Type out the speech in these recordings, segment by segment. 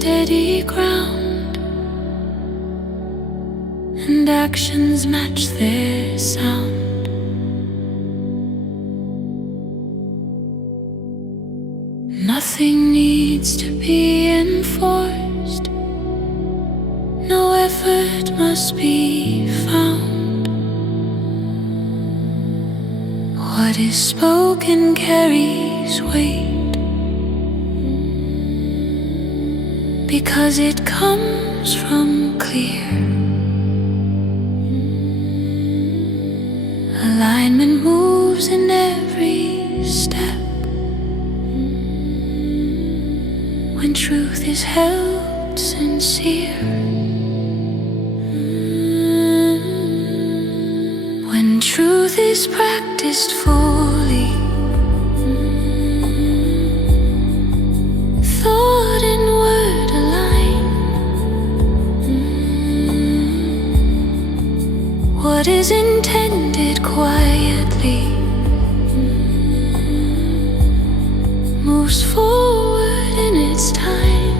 steady ground, and actions match their sound. Nothing needs to be enforced, no effort must be found. What is spoken carries weight, because it comes from clear alignment. Moves in every step when truth is held sincere. When truth is practiced fully, thought and word align. What is intended quietly moves forward in its time.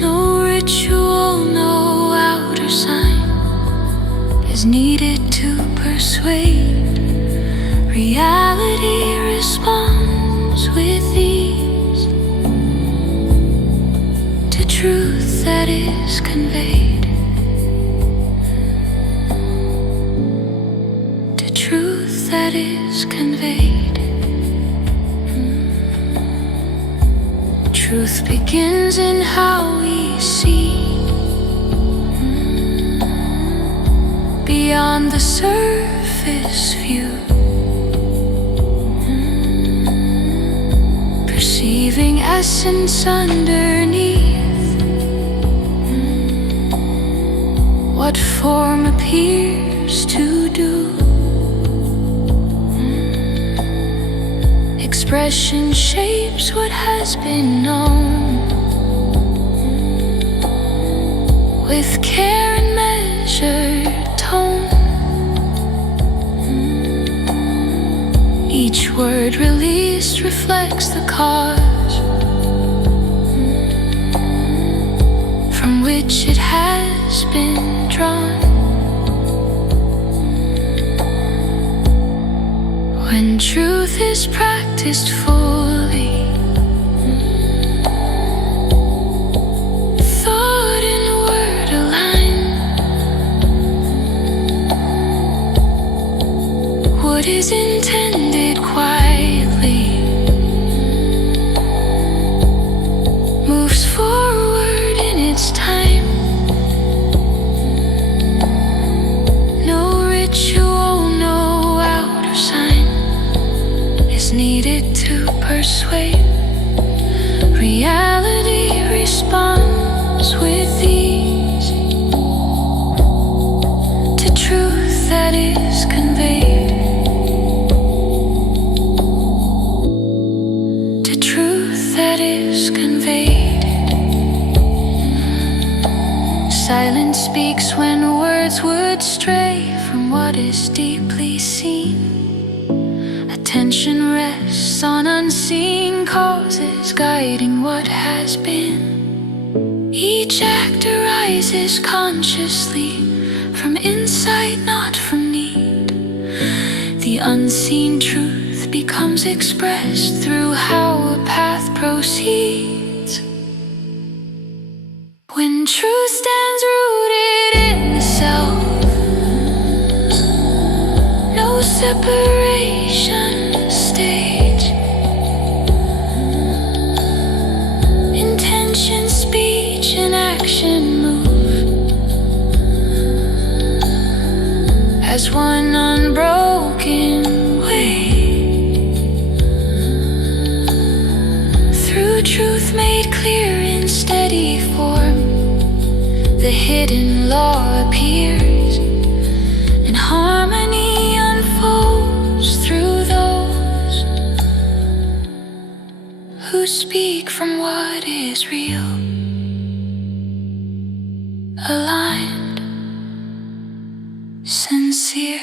No ritual, no outer sign is needed to persuade. Reality responds with ease to truth that is conveyed, to truth that is conveyed. Truth begins in how we see, beyond the surface view, perceiving essence underneath what form appears to do. Expression shapes what has been known, with care and measured tone. Each word released reflects the cause from which it has been drawn. When truth is practiced fully, thought and word align. What is intended quietly moves forward in its time. No ritual, no outer sign needed to persuade. Reality responds with ease to truth that is conveyed, to truth that is conveyed. Silence speaks when words would stray from what is deeply seen. Attention rests on unseen causes, guiding what has been. Each act arises consciously from insight, not from need. The unseen truth becomes expressed through how a path proceeds. When truth stands rooted in the self, no separation stage. Intention, speech, and action move as one unbroken way. Through truth made clear in steady form, the hidden law appears, and harmony unfolds through those who speak from what is real, aligned, sincere.